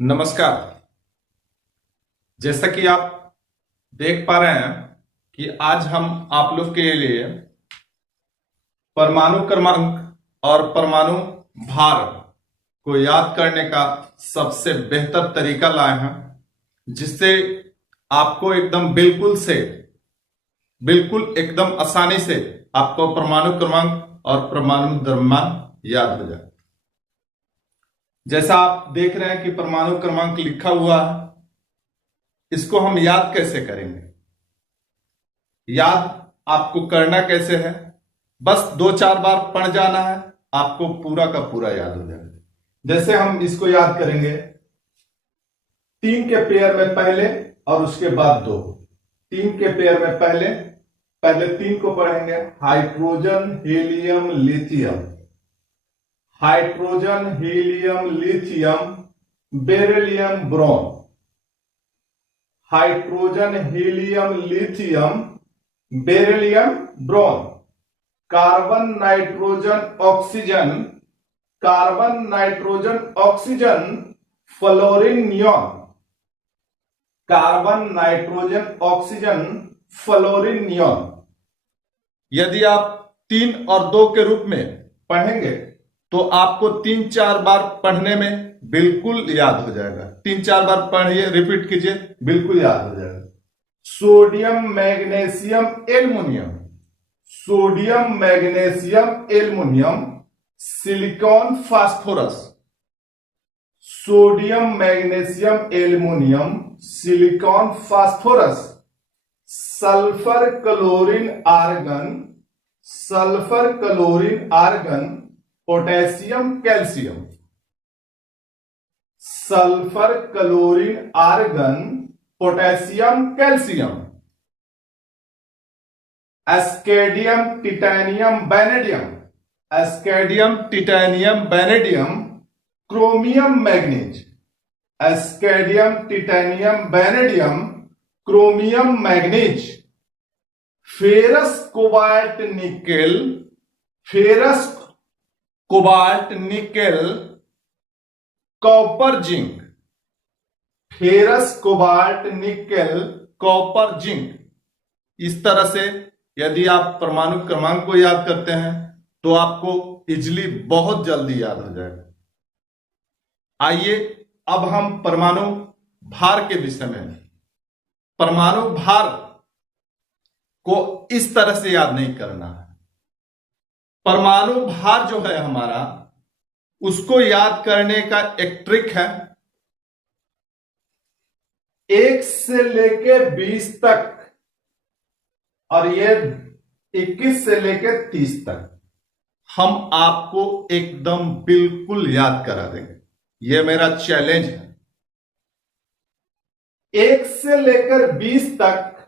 नमस्कार। जैसा कि आप देख पा रहे हैं कि आज हम आप लोग के लिए परमाणु क्रमांक और परमाणु भार को याद करने का सबसे बेहतर तरीका लाए हैं, जिससे आपको बिल्कुल एकदम आसानी से आपको परमाणु क्रमांक और परमाणु द्रव्यमान याद हो जाए। जैसा आप देख रहे हैं कि परमाणु क्रमांक लिखा हुआ है, इसको हम याद कैसे करेंगे? याद आपको करना कैसे है? बस 2-4 बार पढ़ जाना है, आपको पूरा का पूरा याद हो जाएगा। जैसे हम इसको याद करेंगे 3 के पेयर में पहले और उसके बाद 2। 3 के पेयर में पहले 3 को पढ़ेंगे। Hydrogen, helium, lithium. Hydrogen, helium, lithium, beryllium, boron. Hydrogen, helium, lithium, beryllium, boron. Carbon, nitrogen, oxygen. Carbon, nitrogen, oxygen, fluorine, neon. Carbon, nitrogen, oxygen, fluorine, neon. यदि आप 3 और 2 के रूप में पढ़ेंगे तो आपको 3-4 बार पढ़ने में बिल्कुल याद हो जाएगा। 3-4 बार पढ़िए, रिपीट कीजिए, बिल्कुल याद हो जाएगा। Sodium, magnesium, aluminium. Sodium, magnesium, aluminium, silicon, phosphorus. Sodium, magnesium, aluminium, silicon, phosphorus. Sulphur, chlorine, argon. Sulphur, chlorine, argon, potassium, calcium. Sulphur, chlorine, argon, potassium, calcium. Scandium, titanium, vanadium. Scandium, titanium, vanadium, chromium, manganese. Scandium, titanium, vanadium, chromium, manganese. Ferrous, cobalt, nickel. Ferrous, cobalt, nickel, copper, zinc. Ferrous, cobalt, nickel, copper, zinc. इस तरह से यदि आप परमाणु क्रमांक को याद करते हैं तो आपको इजीली बहुत जल्दी याद हो जाएगा। आइए अब हम परमाणु भार के विषय में। परमाणु भार को इस तरह से याद नहीं करना है। परमाणु भार जो है हमारा, उसको याद करने का एक ट्रिक है। 1 से लेके 20 तक और ये 21 से लेके 30 तक हम आपको एकदम बिल्कुल याद करा देंगे। ये मेरा चैलेंज है। 1 से लेकर 20 तक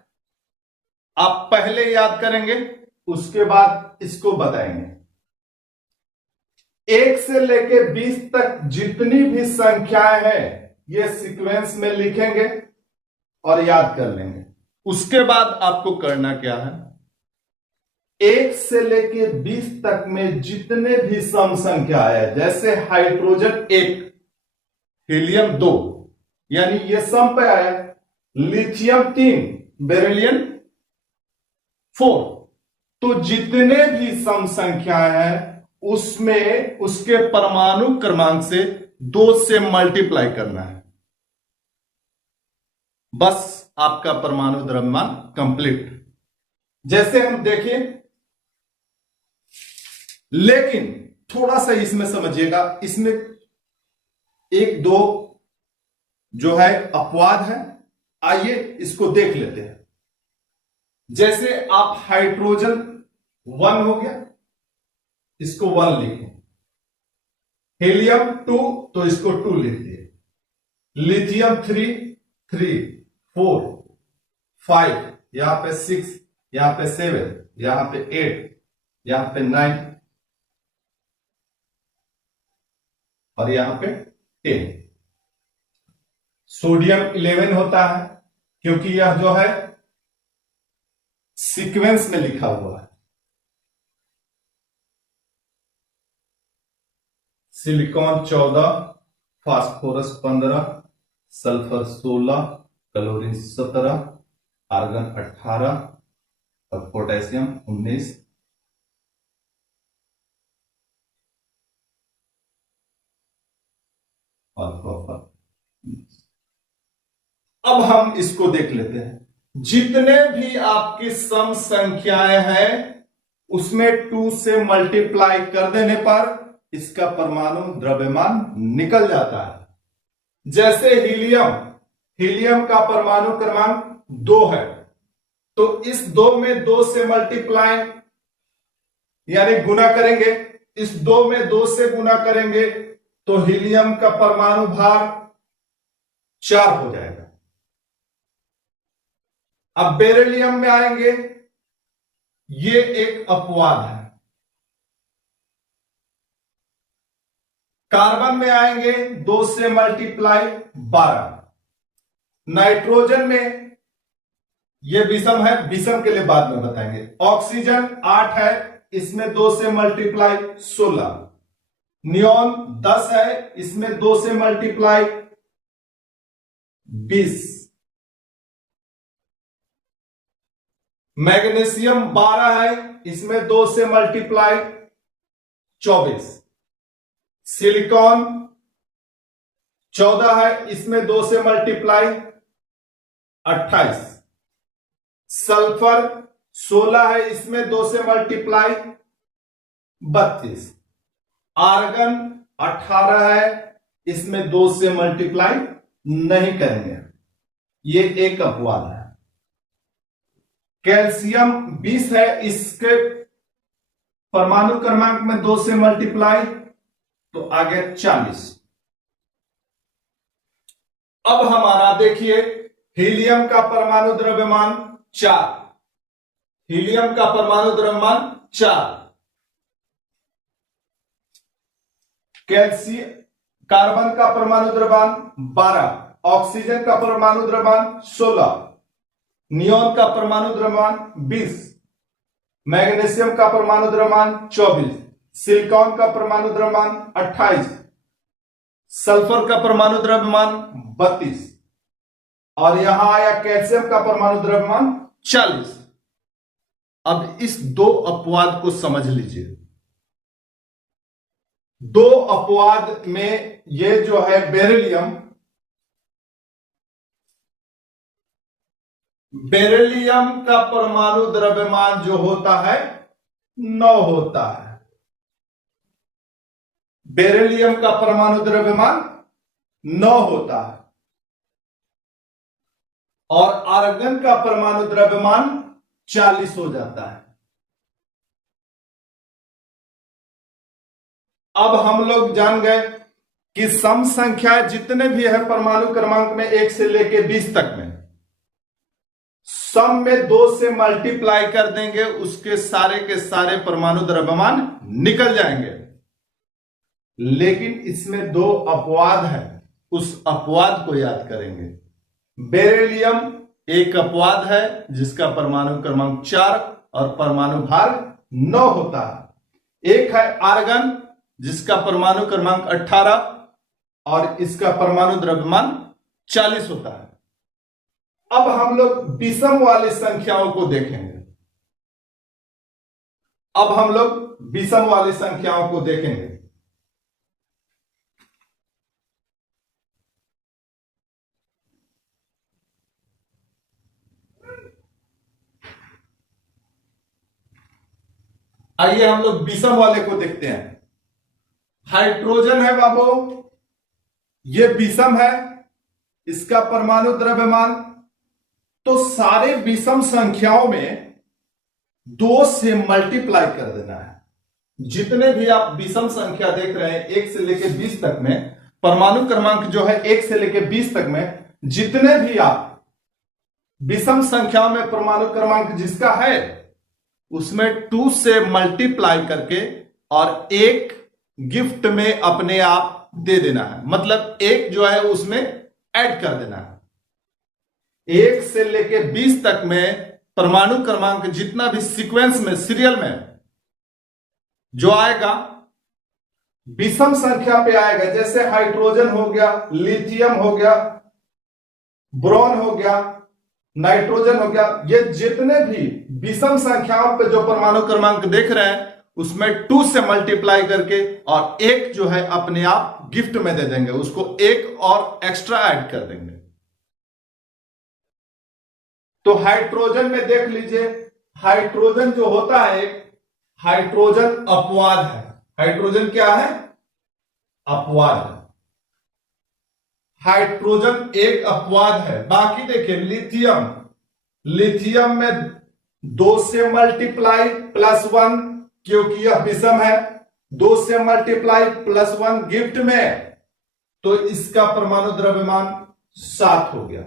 आप पहले याद करेंगे, उसके बाद इसको बताएंगे। 1 से लेकर 20 तक जितनी भी संख्याएं हैं ये सीक्वेंस में लिखेंगे और याद कर लेंगे। उसके बाद आपको करना क्या है? 1 से लेकर 20 तक में जितने भी सम संख्या है, जैसे हाइड्रोजन 1, हीलियम 2, यानी ये सम पे आया। Lithium 3, beryllium 4। तो जितने भी सम संख्याएं हैं उसमें उसके परमाणु क्रमांक से 2 से मल्टीप्लाई करना है। बस आपका परमाणु द्रव्यमान कंप्लीट। जैसे हम देखें, लेकिन थोड़ा सा इसमें समझिएगा, इसमें 1-2 जो है अपवाद है। आइए इसको देख लेते हैं। जैसे आप हाइड्रोजन 1 हो गया, इसको 1 लिखें। हीलियम 2 तो इसको 2 लिख दिए। लिथियम 3, 4, 5, यहां पे 6, यहां पे 7, यहां पे 8, यहां पे 9 और यहां पे 10। सोडियम 11 होता है क्योंकि यह जो है सीक्वेंस में लिखा हुआ है। Silicon 14, phosphorus 15, sulphur 16, chlorine 17, argon 18 और पोटेशियम 19। और कॉपर। अब हम इसको देख लेते हैं। जितने भी आपकी सम संख्याएं हैं उसमें 2 से मल्टीप्लाई कर देने पर इसका परमाणु द्रव्यमान निकल जाता है। जैसे हीलियम का परमाणु क्रमांक 2 है, तो इस 2 में 2 से मल्टीप्लाई यानी गुना करेंगे, इस 2 में 2 से गुना करेंगे तो हीलियम का परमाणु भार 4 हो जाएगा। अब बेरिलियम में आएंगे, ये एक अपवाद है। कार्बन में आएंगे 2 से मल्टीप्लाई 12। नाइट्रोजन में ये विषम है, विषम के लिए बाद में बताएंगे। ऑक्सीजन 8 है, इसमें 2 से मल्टीप्लाई 16। नियोन 10 है, इसमें 2 से मल्टीप्लाई 20। मैग्नीशियम 12 है, इसमें 2 से मल्टीप्लाई 24। सिलिकॉन 14 है, इसमें 2 से मल्टीप्लाई 28। सल्फर 16 है, इसमें 2 से मल्टीप्लाई 32। आर्गन 18 है, इसमें 2 से मल्टीप्लाई नहीं करेंगे, ये एक अपवाद है। कैल्शियम 20 है, इसके परमाणु क्रमांक में 2 से मल्टीप्लाई तो आ गया 40। अब हमारा देखिए हीलियम का परमाणु द्रव्यमान 4। हीलियम का परमाणु द्रव्यमान 4। कार्बन का परमाणु द्रव्यमान 12। ऑक्सीजन का परमाणु द्रव्यमान 16। नियोन का परमाणु द्रव्यमान 20। मैग्नीशियम का परमाणु द्रव्यमान 24। सिलिकॉन का परमाणु द्रव्यमान 28। सल्फर का परमाणु द्रव्यमान 32 और यहां आया कैल्शियम का परमाणु द्रव्यमान 40। अब इस 2 अपवाद को समझ लीजिए। 2 अपवाद में ये जो है बेरिलियम का परमाणु द्रव्यमान जो होता है 9 होता है। बेरिलियम का परमाणु द्रव्यमान 9 होता है और आर्गन का परमाणु द्रव्यमान 40 हो जाता है। अब हम लोग जान गए कि सम संख्या जितने भी है परमाणु क्रमांक में 1 से लेकर 20 तक में सम में 2 से मल्टीप्लाई कर देंगे, उसके सारे के सारे परमाणु द्रव्यमान निकल जाएंगे। लेकिन इसमें 2 अपवाद है, उस अपवाद को याद करेंगे। बेरिलियम एक अपवाद है जिसका परमाणु क्रमांक 4 और परमाणु भार 9 होता है। एक है आर्गन जिसका परमाणु क्रमांक 18 और इसका परमाणु द्रव्यमान 40 होता है। अब हम लोग विषम वाली संख्याओं को देखेंगे। अब हम लोग विषम वाली संख्याओं को देखेंगे। आइए हम लोग विषम वाले को देखते हैं। हाइड्रोजन है बाबू, ये विषम है, इसका परमाणु द्रव्यमान, तो सारे विषम संख्याओं में 2 से मल्टीप्लाई कर देना है। जितने भी आप विषम संख्या देख रहे हैं 1 से लेकर 20 तक में, परमाणु क्रमांक जो है 1 से लेकर 20 तक में, जितने भी आप विषम संख्याओं में परमाणु क्रमांक जिसका है उसमें 2 से मल्टीप्लाई करके और 1 गिफ्ट में अपने आप दे देना है। मतलब 1 जो है उसमें ऐड कर देना है। 1 से लेके 20 तक में परमाणु क्रमांक जितना भी सीक्वेंस में सीरियल में जो आएगा विषम संख्या पे आएगा। जैसे हाइड्रोजन हो गया, लिथियम हो गया, बोरॉन हो गया, नाइट्रोजन हो गया, ये जितने भी विषम संख्याओं पे जो परमाणु क्रमांक देख रहे हैं उसमें 2 से मल्टीप्लाई करके और एक जो है अपने आप गिफ्ट में दे देंगे, उसको एक और एक्स्ट्रा ऐड कर देंगे। तो हाइड्रोजन में देख लीजिए, हाइड्रोजन जो होता है हाइड्रोजन अपवाद है। हाइड्रोजन क्या है? अपवाद। हाइड्रोजन एक अपवाद है। बाकी देखिए लिथियम, लिथियम में 2 से मल्टीप्लाई +1 क्योंकि यह विषम है, 2 से मल्टीप्लाई +1 गिफ्ट में, तो इसका परमाणु द्रव्यमान 7 हो गया।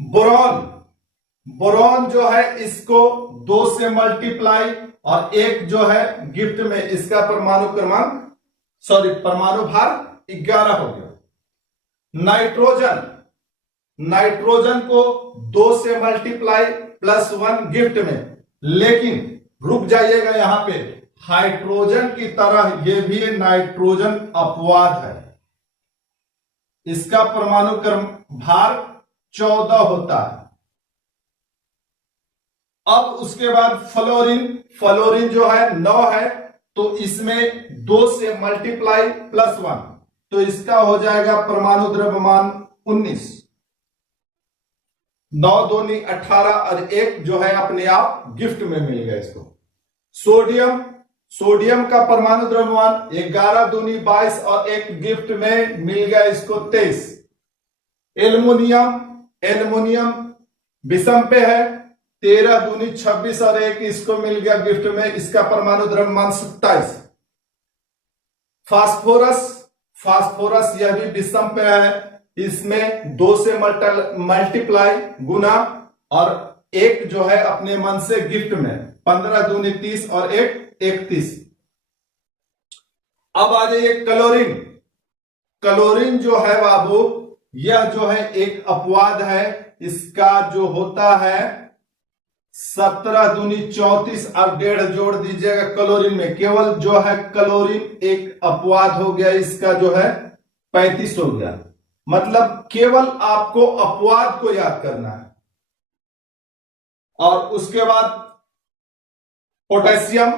बोरॉन, बोरॉन जो है इसको 2 से मल्टीप्लाई और एक जो है गिफ्ट में, इसका परमाणु क्रमांक परमाणु भार 11 हो गया। नाइट्रोजन, नाइट्रोजन को 2 से मल्टीप्लाई +1 गिफ्ट में, लेकिन रुक जाइएगा यहां पे, हाइड्रोजन की तरह यह भी नाइट्रोजन अपवाद है, इसका परमाणु क्रम भार 14 होता है। अब उसके बाद फ्लोरीन, फ्लोरीन जो है 9 है, तो इसमें 2 से मल्टीप्लाई +1, तो इसका हो जाएगा परमाणु द्रव्यमान 19। 9 दूनी 18 और एक जो है अपने आप गिफ्ट में मिल गया इसको। सोडियम, सोडियम का परमाणु द्रव्यमान 11 दूनी 22 और एक गिफ्ट में मिल गया इसको 23। एल्युमिनियम, एल्युमिनियम विषम पे है, 13 दूनी 26 और एक इसको मिल गया गिफ्ट में, इसका परमाणु द्रव्यमान 27। फास्फोरस, फास्फोरस यह भी विषम पे है, इसमें 2 से मल्टीप्लाई गुना और एक जो है अपने मन से गिफ्ट में, 15 दूनी 30 और एक 31। अब आ जाइए क्लोरीन। क्लोरीन जो है बाबू, यह जो है एक अपवाद है, इसका जो होता है 17 दूनी 34 और 1.5 जोड़ दीजिएगा क्लोरीन में, केवल जो है क्लोरीन एक अपवाद हो गया, इसका जो है 35 हो गया। मतलब केवल आपको अपवाद को याद करना है। और उसके बाद पोटेशियम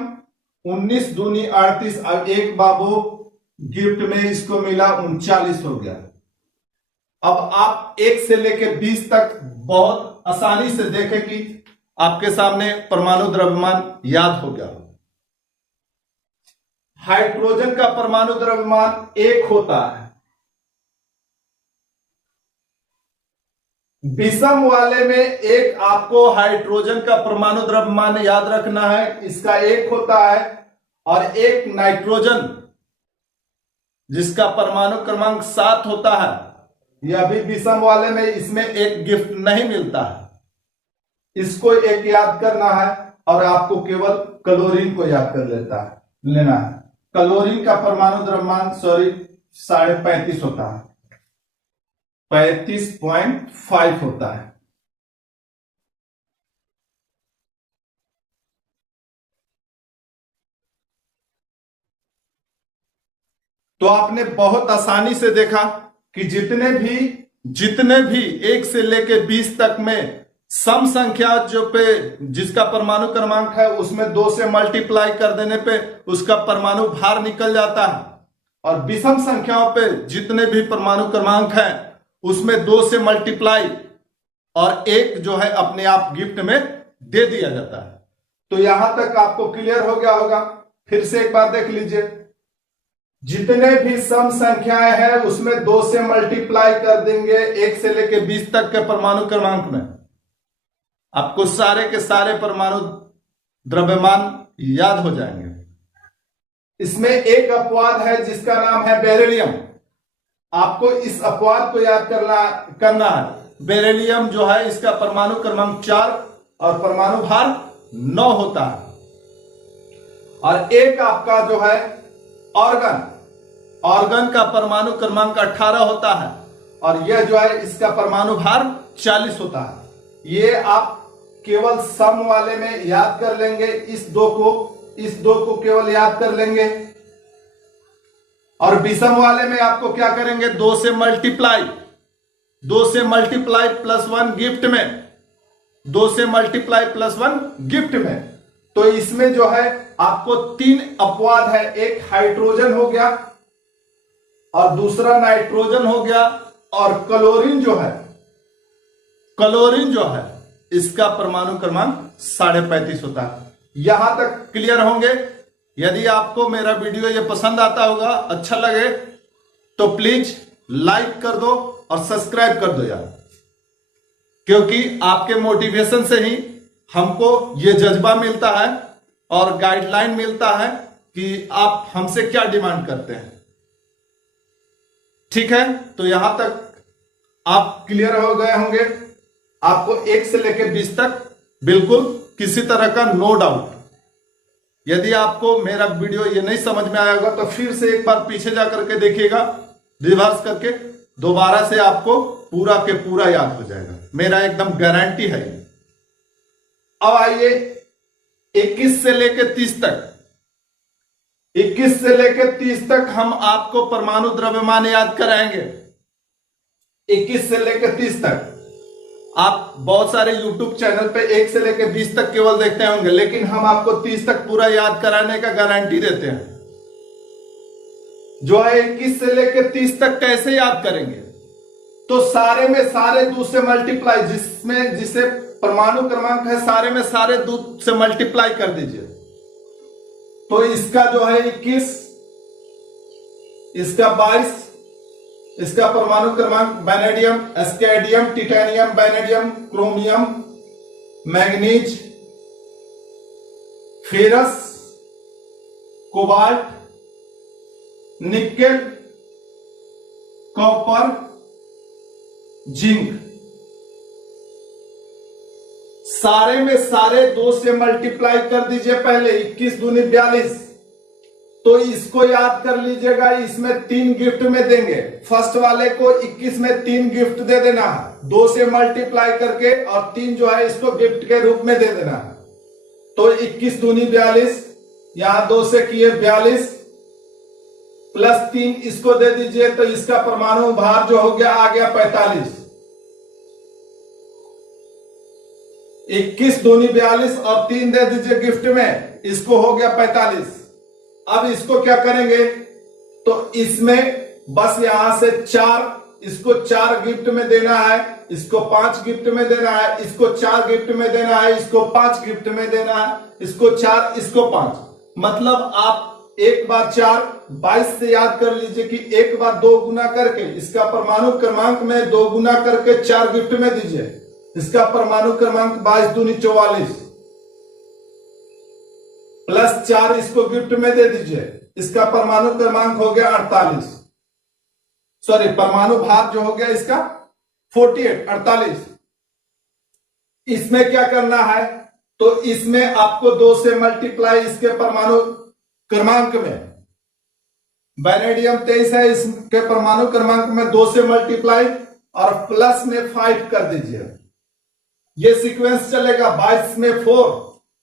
19 दूनी 38 और एक बाबू गिफ्ट में इसको मिला 39 हो गया। अब आप 1 से लेकर 20 तक बहुत आसानी से देखें कि आपके सामने परमाणु द्रव्यमान याद हो गया। हाइड्रोजन का परमाणु द्रव्यमान 1 होता है। विषम वाले में एक आपको हाइड्रोजन का परमाणु द्रव्यमान याद रखना है, इसका 1 होता है। और एक नाइट्रोजन जिसका परमाणु क्रमांक 7 होता है, यह भी विषम वाले में, इसमें एक गिफ्ट नहीं मिलता है, इसको एक याद करना है। और आपको केवल क्लोरीन को याद कर लेना है। क्लोरीन का परमाणु द्रव्यमान 35.5 होता है, 35.5 होता है। तो आपने बहुत आसानी से देखा कि जितने भी 1 से लेकर 20 तक में सम संख्या जो पे जिसका परमाणु क्रमांक है उसमें 2 से मल्टीप्लाई कर देने पे उसका परमाणु भार निकल जाता है। और विषम संख्याओं पे जितने भी परमाणु क्रमांक हैं उसमें 2 से मल्टीप्लाई और एक जो है अपने आप गिफ्ट में दे दिया जाता है। तो यहां तक आपको क्लियर हो गया होगा। फिर से एक बार देख लीजिए, जितने भी सम संख्याएं हैं उसमें 2 से मल्टीप्लाई कर देंगे 1 से लेकर 20 तक के परमाणु क्रमांक में, आपको सारे के सारे परमाणु द्रव्यमान याद हो जाएंगे। इसमें एक अपवाद है जिसका नाम है बेरिलियम। आपको इस अपवाद को याद करना है। बेरिलियम जो है इसका परमाणु क्रमांक 4 और परमाणु भार 9 होता है। और एक आपका जो है ऑर्गन, ऑर्गन का परमाणु क्रमांक 18 होता है और यह जो है इसका परमाणु भार 40 होता है। ये आप केवल सम वाले में याद कर लेंगे, इस दो को केवल याद कर लेंगे। और विषम वाले में आपको क्या करेंगे, 2 से मल्टीप्लाई 2 से मल्टीप्लाई +1 गिफ्ट में, 2 से मल्टीप्लाई +1 गिफ्ट में। तो इसमें जो है आपको 3 अपवाद है, एक हाइड्रोजन हो गया और दूसरा नाइट्रोजन हो गया, और क्लोरीन जो है, क्लोरीन जो है इसका परमाणु क्रमांक 35.5 होता है। यहां तक क्लियर होंगे? यदि आपको मेरा वीडियो ये पसंद आता होगा, अच्छा लगे तो प्लीज लाइक कर दो और सब्सक्राइब कर दो यार, क्योंकि आपके मोटिवेशन से ही हमको ये जज्बा मिलता है और गाइडलाइन मिलता है कि आप हमसे क्या डिमांड करते हैं। ठीक है, तो यहां तक आप क्लियर हो गए होंगे। आपको 1 से लेकर 20 तक बिल्कुल किसी तरह का नो डाउट। यदि आपको मेरा वीडियो ये नहीं समझ में आया होगा तो फिर से एक बार पीछे जा करके देखिएगा, रिवर्स करके, दोबारा से आपको पूरा के पूरा याद हो जाएगा, मेरा एकदम गारंटी है। अब आइए 21 से लेकर 30 तक, 21 से लेकर 30 तक हम आपको परमाणु द्रव्यमान याद कराएंगे। 21 से लेकर 30 तक आप बहुत सारे YouTube चैनल पे 1 से लेकर 20 तक केवल देखते होंगे, लेकिन हम आपको 30 तक पूरा याद कराने का गारंटी देते हैं। जो है 21 से लेकर 30 तक कैसे याद करेंगे? तो सारे में सारे 2 से मल्टीप्लाई, जिसमें जिसे परमाणु क्रमांक है सारे में सारे 2 से मल्टीप्लाई कर दीजिए। तो इसका जो है 21, इसका 22, इसका परमाणु क्रमांक vanadium, scandium, titanium, vanadium, chromium, manganese, ferrous, cobalt, nickel, copper, zinc, सारे में सारे 2 से मल्टीप्लाई कर दीजिए। पहले 21 दूनी 42, तो इसको याद कर लीजिएगा। इसमें 3 गिफ्ट में देंगे। फर्स्ट वाले को 21 में 3 गिफ्ट दे देना, 2 से मल्टीप्लाई करके, और 3 जो है इसको गिफ्ट के रूप में दे देना। तो 21 दूनी 42, यहां 2 से किए 42 प्लस 3 इसको दे दीजिए, तो इसका परमाणु भार जो हो गया आ गया 45। 21 दूनी 42 और 3 दे दीजिए गिफ्ट में, इसको हो गया 45। अब इसको क्या करेंगे? तो इसमें बस यहां से 4, इसको 4 गिफ्ट में देना है, इसको 5 गिफ्ट में देना है, इसको 4 गिफ्ट में देना है, इसको 5 गिफ्ट में देना है, इसको 4, इसको 5। मतलब आप 1 बार 4 22 से याद कर लीजिए कि 1 बार 2 गुना करके इसका परमाणु क्रमांक में 2 गुना करके 4 गिफ्ट में दीजिए। इसका परमाणु क्रमांक 22 दूनी 44 प्लस 4 इसको गिफ्ट में दे दीजिए, इसका परमाणु क्रमांक हो गया 48। सॉरी, परमाणु भार जो हो गया इसका 48, 48। इसमें क्या करना है? तो इसमें आपको 2 से मल्टीप्लाई इसके परमाणु क्रमांक में, वैनेडियम 23 है, इसके परमाणु क्रमांक में 2 से मल्टीप्लाई और प्लस में 5 कर दीजिए। ये सीक्वेंस चलेगा। 22 में 4,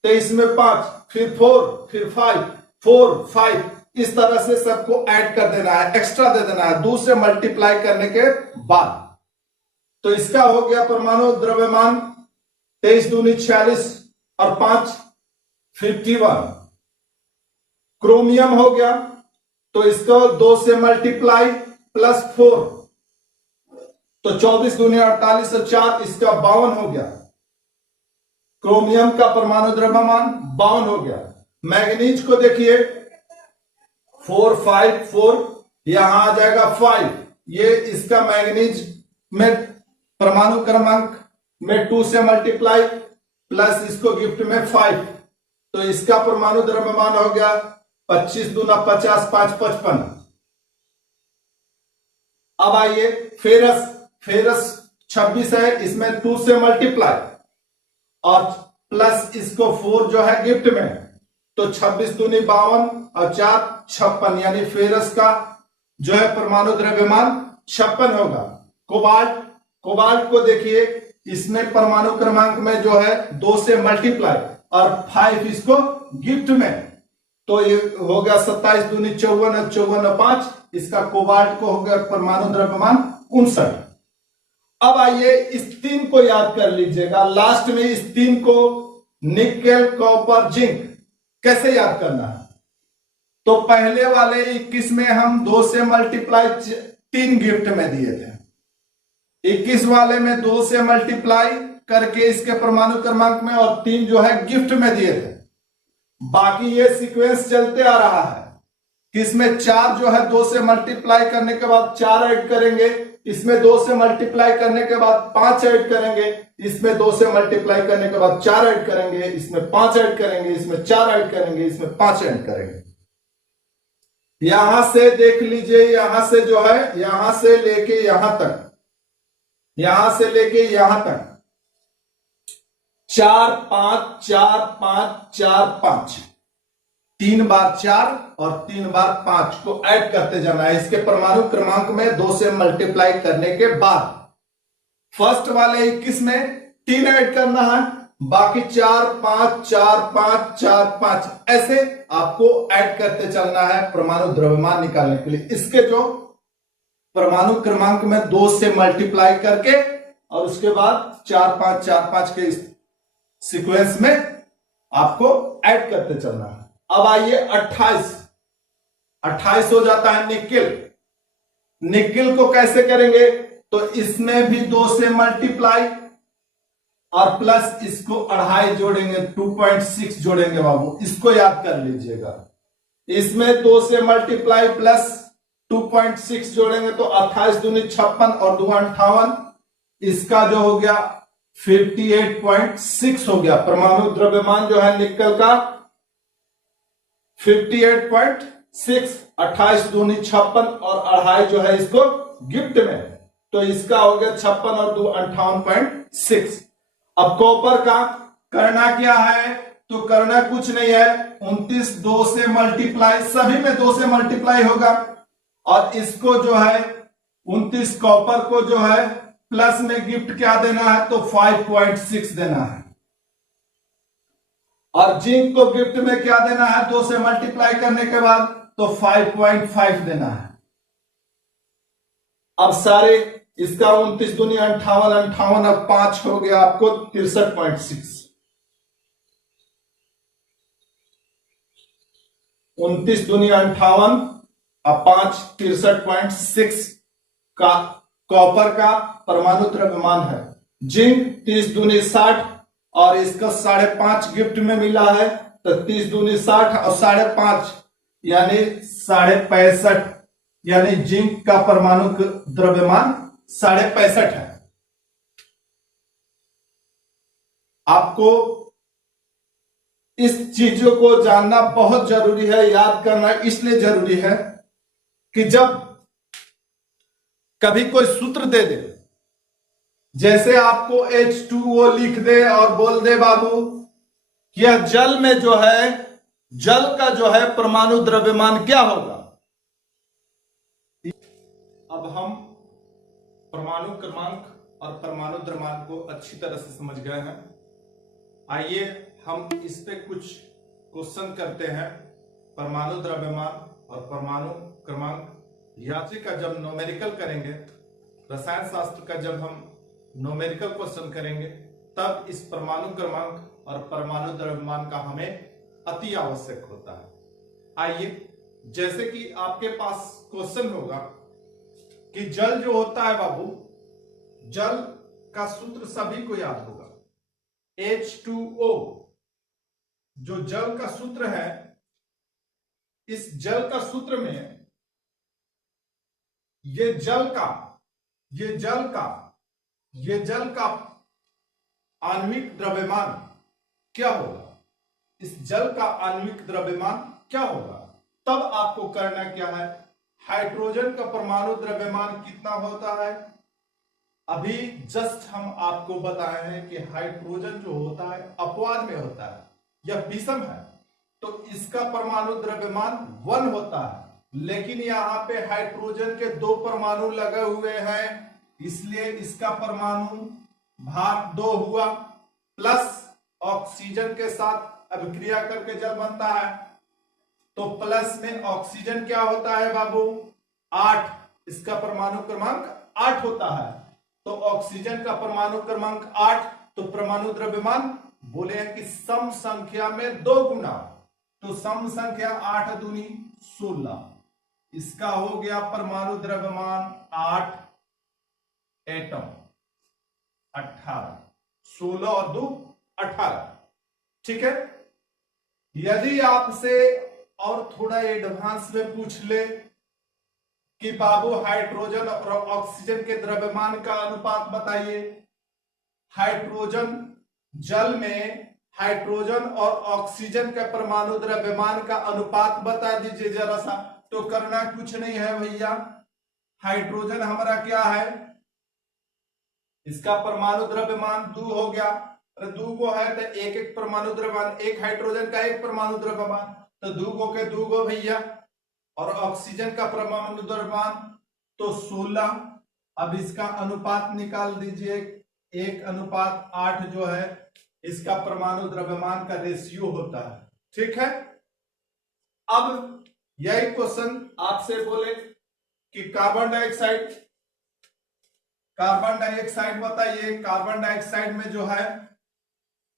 23 में 5, फिर 4, फिर 5, 4, 5, इस तरह से सबको ऐड कर देना है, एक्स्ट्रा दे देना है 2 से मल्टीप्लाई करने के बाद। तो इसका हो गया परमाणु द्रव्यमान 23 दूनी 46 और 5 51। क्रोमियम हो गया, तो इसको 2 से मल्टीप्लाई प्लस 4, तो 24 दूनी 48 और 4, इसका 52 हो गया। क्रोमियम का परमाणु द्रव्यमान 52 हो गया। मैग्नीज को देखिए 4, 5, 4, यहां आ जाएगा 5। ये इसका मैग्नीज में परमाणु क्रमांक में 2 से मल्टीप्लाई प्लस इसको गिफ्ट में 5, तो इसका परमाणु द्रव्यमान हो गया 25 दूना 50, 5 55। अब आइए फेरस, फेरस 26 है, इसमें 2 से मल्टीप्लाई और प्लस इसको 4 जो है गिफ्ट में, तो 26 दूनी 52 और 4 56, यानी फेरस का जो है परमाणु द्रव्यमान 56 होगा। कोबाल्ट, कोबाल्ट को देखिए, इसमें परमाणु क्रमांक में जो है 2 से मल्टीप्लाई और 5 इसको गिफ्ट में, तो ये हो गया 27 दूनी 54 और 54 और 5, इसका कोबाल्ट को हो गया परमाणु द्रव्यमान 59। अब आइए इस 3 को याद कर लीजिएगा, लास्ट में इस 3 को निकेल कॉपर जिंक कैसे याद करना है। तो पहले वाले 21 में हम 2 से मल्टीप्लाई 3 गिफ्ट में दिए थे, 21 वाले में 2 से मल्टीप्लाई करके इसके परमाणु क्रमांक में और 3 जो है गिफ्ट में दिए थे। बाकी ये सीक्वेंस चलते आ रहा है कि इसमें 4 जो है 2 से मल्टीप्लाई करने के बाद 4 ऐड करेंगे, इसमें 2 से मल्टीप्लाई करने के बाद 5 ऐड करेंगे, इसमें 2 से मल्टीप्लाई करने के बाद 4 ऐड करेंगे, इसमें 5 ऐड करेंगे, इसमें 4 ऐड करेंगे, इसमें 5 ऐड करेंगे। यहां से देख लीजिए, यहां से जो है यहां से लेके यहां तक, यहां से लेके यहां तक 4 5 4 5 4 5, 3 बार 4 और 3 बार 5 को ऐड करते जाना है इसके परमाणु क्रमांक में 2 से मल्टीप्लाई करने के बाद। फर्स्ट वाले 21 में 3 ऐड करना है, बाकी 4 5 4 5 4 5 ऐसे आपको ऐड करते चलना है परमाणु द्रव्यमान निकालने के लिए। इसके जो परमाणु क्रमांक में 2 से मल्टीप्लाई करके और उसके बाद 4 5 4 5 के सीक्वेंस में आपको ऐड करते चलना है। अब आइए 28 हो जाता है निकिल। निकिल को कैसे करेंगे, तो इसमें भी 2 से मल्टीप्लाई और प्लस इसको 2.5 जोड़ेंगे, 2.6 जोड़ेंगे बाबू, इसको याद कर लीजिएगा। इसमें 2 से मल्टीप्लाई प्लस 2.6 जोड़ेंगे तो 28 दूनी 56 और 2 58, इसका जो हो गया 58.6 हो गया। परमाणु द्रव्यमान जो है निकल का 58.6, 28 दूनी 56 और 2.5 जो है इसको गिफ्ट में, तो इसका हो गया 56 और 2 58.6। अब कॉपर का करना क्या है, तो करना कुछ नहीं है, 29 2 से मल्टीप्लाई, सभी में 2 से मल्टीप्लाई होगा और इसको जो है 29 कॉपर को जो है प्लस में गिफ्ट क्या देना है, तो 5.6 देना है। और जिंक को गिफ्ट में क्या देना है, 2 से मल्टीप्लाई करने के बाद तो 5.5 देना है। अब सारे इसका 29 दूनी 58, 58 अब 5 हो गया आपको 63.6, 29 दूनी 58 अब 5 63.6 का कॉपर का परमाणु द्रव्यमान है। जिंक 30 दूनी 60 और इसका 5.5 गिफ्ट में मिला है, तो 30 दूनी 60 और 5.5 यानी 65.5, यानी जिंक का परमाणु द्रव्यमान 65.5 है। आपको इस चीजों को जानना बहुत जरूरी है, याद करना इसलिए जरूरी है कि जब कभी कोई सूत्र दे दे, जैसे आपको H2O लिख दे और बोल दे बाबू कि यह जल में जो है, जल का जो है परमाणु द्रव्यमान क्या होगा। अब हम परमाणु क्रमांक और परमाणु द्रव्यमान को अच्छी तरह से समझ गए हैं। आइए हम इस पे कुछ क्वेश्चन करते हैं। परमाणु द्रव्यमान और परमाणु क्रमांक यात्री का जब न्यूमेरिकल करेंगे, रसायन शास्त्र का जब हम न्यूमेरिकल क्वेश्चन करेंगे, तब इस परमाणु क्रमांक और परमाणु द्रव्यमान का हमें अति आवश्यक होता है। आइए, जैसे कि आपके पास क्वेश्चन होगा कि जल जो होता है बाबू, जल का सूत्र सभी को याद होगा, H2O जो जल का सूत्र है। इस जल का सूत्र में ये जल का आणविक द्रव्यमान क्या होगा, इस जल का आणविक द्रव्यमान क्या होगा। तब आपको करना क्या है, हाइड्रोजन का परमाणु द्रव्यमान कितना होता है। अभी जस्ट हम आपको बताए हैं कि हाइड्रोजन जो होता है अपवाद में होता है, यह विषम है, तो इसका परमाणु द्रव्यमान 1 होता है। लेकिन यहां पे हाइड्रोजन के 2 परमाणु लगे हुए हैं, इसलिए इसका परमाणु भाग 2 हुआ, प्लस ऑक्सीजन के साथ अभिक्रिया करके जल बनता है, तो प्लस में ऑक्सीजन क्या होता है बाबू, 8, इसका परमाणु क्रमांक 8 होता है। तो ऑक्सीजन का परमाणु क्रमांक 8, तो परमाणु द्रव्यमान बोले हैं कि सम संख्या में 2 गुना, तो सम संख्या 8 दूनी 16, इसका हो गया परमाणु द्रव्यमान 8, एटम 18, 16 और 2 18। ठीक है। यदि आपसे और थोड़ा एडवांस में पूछ ले कि बाबू हाइड्रोजन और ऑक्सीजन के द्रव्यमान का अनुपात बताइए, हाइड्रोजन जल में हाइड्रोजन और ऑक्सीजन के परमाणु द्रव्यमान का अनुपात बता दीजिए जरा सा। तो करना कुछ नहीं है भैया, हाइड्रोजन हमारा क्या है, इसका परमाणु द्रव्यमान 2 हो गया, अरे 2 को है तो एक एक परमाणु द्रव्यमान, एक हाइड्रोजन का एक परमाणु द्रव्यमान, तो 2 को के 2 को भैया, और ऑक्सीजन का परमाणु द्रव्यमान तो 16। अब इसका अनुपात निकाल दीजिए, 1:8 जो है इसका परमाणु द्रव्यमान का रेशियो होता है। ठीक है। अब यही क्वेश्चन आपसे बोले कि कार्बन डाइऑक्साइड, कार्बन डाइऑक्साइड बताइए, कार्बन डाइऑक्साइड में जो है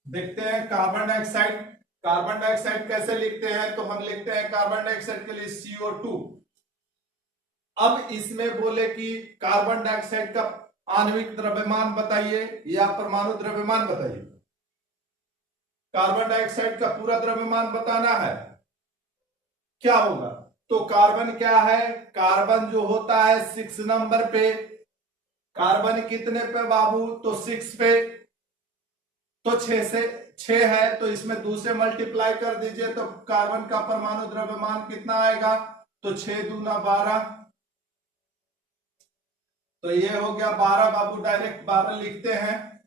देखते हैं कार्बन डाइऑक्साइड, कार्बन डाइऑक्साइड कैसे लिखते हैं, तो हम लिखते हैं कार्बन डाइऑक्साइड के लिए CO2। अब इसमें बोले कि कार्बन डाइऑक्साइड का आणविक द्रव्यमान बताइए या परमाणु द्रव्यमान बताइए। कार्बन डाइऑक्साइड का पूरा द्रव्यमान बताना है, क्या होगा, तो कार्बन क्या है, कार्बन जो होता है 6 नंबर पे, कार्बन कितने पे बाबू, तो 6 पे, तो 6 से 6 है तो इसमें 2 से मल्टीप्लाई कर दीजिए, तो कार्बन का परमाणु द्रव्यमान कितना आएगा, तो 6 दूना 12, तो ये हो गया 12 बाबू, डायरेक्ट 12 लिखते हैं।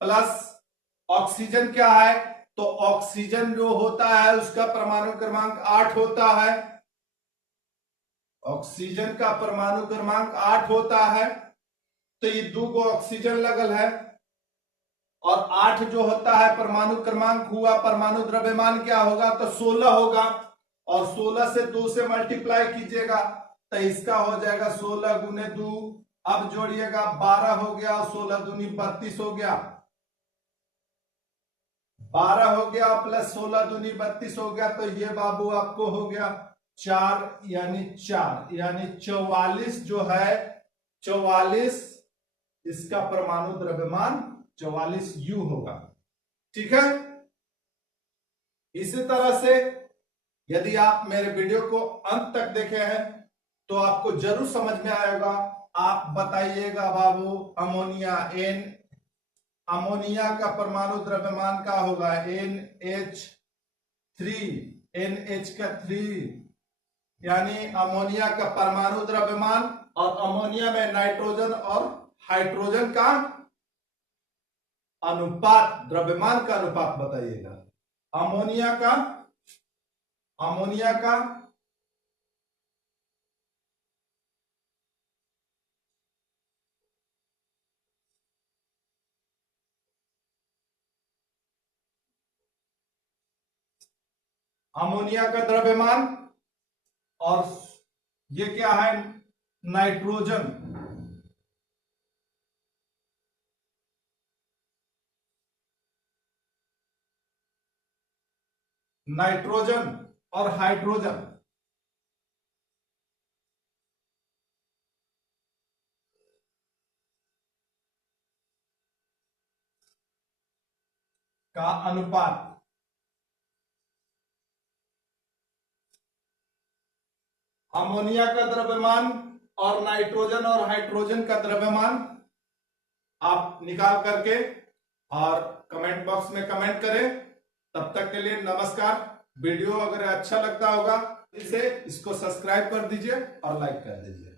प्लस ऑक्सीजन क्या है, तो ऑक्सीजन जो होता है उसका परमाणु क्रमांक 8 होता है, ऑक्सीजन का परमाणु क्रमांक 8 होता है, तो ये 2 को ऑक्सीजन लगल है, और 8 जो होता है परमाणु क्रमांक हुआ, परमाणु द्रव्यमान क्या होगा, तो 16 होगा, और 16 से 2 से मल्टीप्लाई कीजिएगा तो इसका हो जाएगा 16 गुने 2, अब जोड़िएगा 12 हो गया, 16 दूनी 32 हो गया, 12 हो गया प्लस 16 दूनी 32 हो गया, तो ये बाबू आपको हो गया 4 यानी 44 जो है 44, इसका परमाणु द्रव्यमान 44U होगा। ठीक है। इसी तरह से यदि आप मेरे वीडियो को अंत तक देखे हैं तो आपको जरूर समझ में आएगा। आप बताइएगा बाबू अमोनिया, अमोनिया का परमाणु द्रव्यमान क्या होगा, NH3, NH का 3, यानी अमोनिया का परमाणु द्रव्यमान, और अमोनिया में नाइट्रोजन और हाइड्रोजन का अनुपात, द्रव्यमान का अनुपात बताइएगा। अमोनिया का अमोनिया का द्रव्यमान, और ये क्या है, नाइट्रोजन, नाइट्रोजन और हाइड्रोजन का अनुपात। अमोनिया का द्रव्यमान और नाइट्रोजन और हाइड्रोजन का द्रव्यमान आप निकाल करके और कमेंट बॉक्स में कमेंट करें। तब तक के लिए नमस्कार। वीडियो अगर अच्छा लगता होगा इसे इसको सब्सक्राइब कर दीजिए और लाइक कर दीजिए।